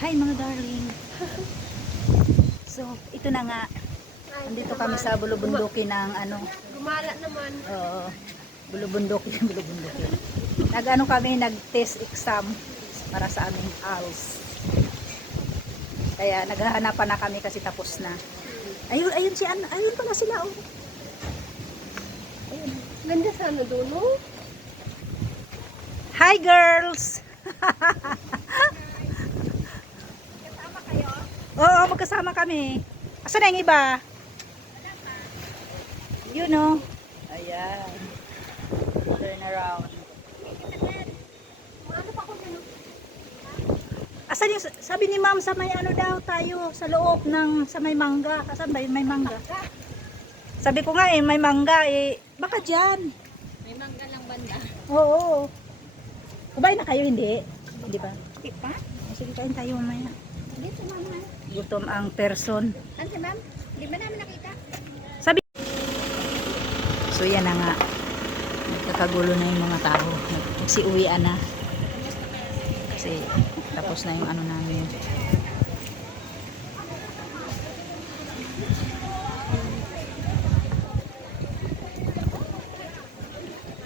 Hi mga darling. So, ito na nga. Andito kami sa bulubundukin ng ano. Gumala naman. Oo. Bulubundukin. Nag-ano kami, nag-test exam para sa aming ALS. Kaya naghahanapan na kami kasi tapos na. Ayun si Ann. Ayun pala sila, oh. Ayun. Ganda sana doon, no? Hi girls! Kasama kayo? Oo, magkasama kami. Asan na yung iba? Yun, oh. Ayan. Turn around. Ano pa ko na, no? Asan yung, sabi ni ma'am sa may ano daw tayo, sa loob ng, sa may mangga. Asan ba yung may mangga? Sabi ko nga may mangga baka dyan. May mangga lang banda. Oo. Kumain na kayo, hindi? Hindi ba? Di pa? Sige, kain tayo mamaya. Dito, mama. Gutom ang person. Ano si ma'am? Di ba namin nakita? Sabi. So yan na nga. Nagkakagulo na yung mga tao. Nagsiuwian na. Kasi tapos na yung ano namin.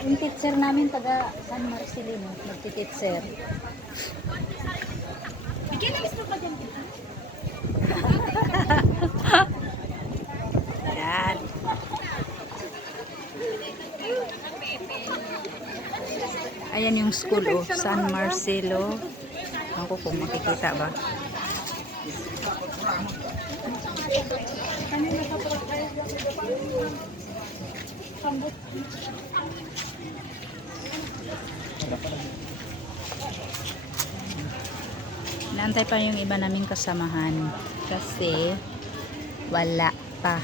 Yung teacher namin taga San Marcelino, nagtiteacher. Bigyan na gusto pa dyan. Yan. Ayan yung school, oh, San Marcelo. Ako kung makikita ba. Naantay pa yung iba naming kasamahan kasi wala pa.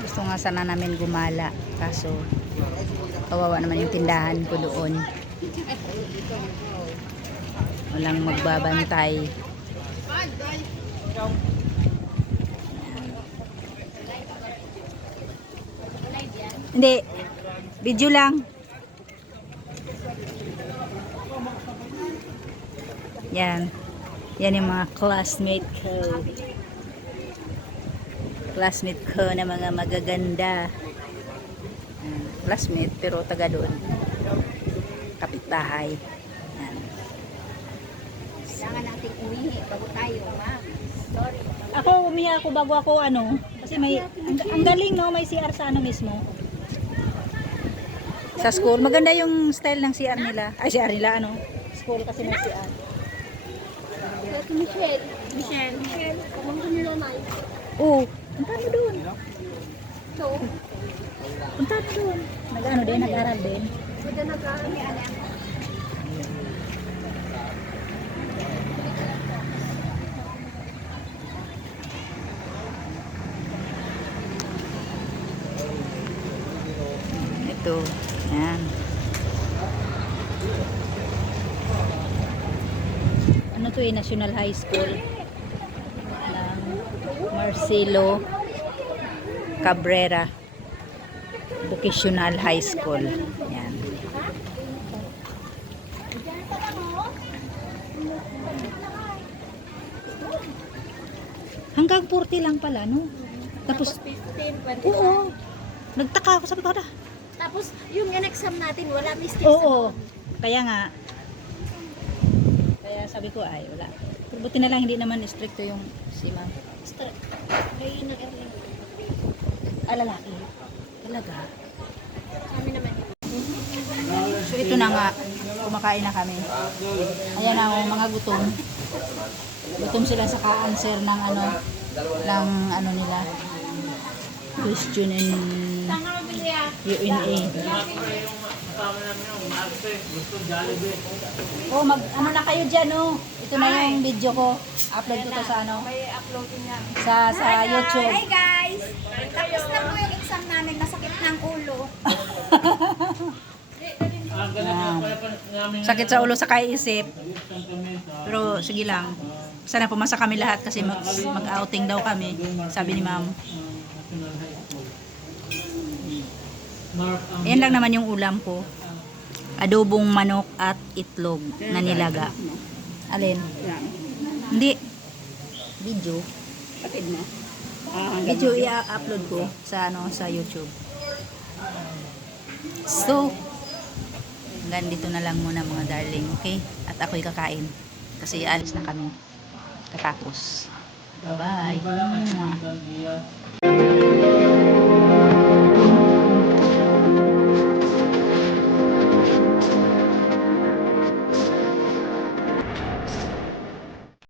Gusto nga sana namin gumala kaso kawawa naman yung tindahan ko doon. Walang magbabantay. Hindi. Video lang. Yan. Yan yung mga classmate ko. Classmate ko na mga magaganda. Classmate pero taga doon. Kapitbahay. Yan. Kailangan nating umihi bago tayo, ma'am. Sorry. Ako umiha ako bago ako ano. Kasi may ang galing, no, may CR sa ano mismo. Sa school maganda yung style ng CR nila. Ay, CR nila ano. School kasi may CR. Si Michelle. Michelle. Pumunta nila, Mike. Oh, punta mo doon. So, Punta mo doon. Nag-ano din, nag-aral din. pwede nag-aaral ni Alan. Ito, yan. Ano to National High School ng Marcelo Cabrera Vocational High School. Yan. Hanggang 40 lang pala, no? Tapos, 15, 20. oo. Nagtaka ako, sabi ko na. Tapos, yung in-exam natin, wala mistakes. Oo. Kaya nga. Kaya sabi ko ay wala. Pero buti na lang hindi naman stricto yung si ma'am. May nag-aaral. Ah, lalaki. Talaga. Kami naman. So ito na nga. Kumakain na kami. Ayan na oh, mga gutom. Gutom sila sa ka-answer ng ano nila. Question and UNA. Oh, ano na kayo dyan, oh. Ito na yung video ko. Upload ko to sa ano. May upload niya. Sa YouTube. Hi guys! Tapos na po yung exam namin, masakit ng ulo. Sakit sa ulo sa kaiisip. Pero sige lang. Sana pumasa kami lahat kasi mag-outing daw kami. Sabi ni ma'am. Ayan lang naman yung ulam ko. Adobong manok at itlog na nilaga. Alin? Hindi. Video. Patid mo. Video i-upload ko sa sa YouTube. So, hanggang dito na lang muna mga darling, okay? At ako'y kakain kasi alis na kami. Katapos. Bye-bye.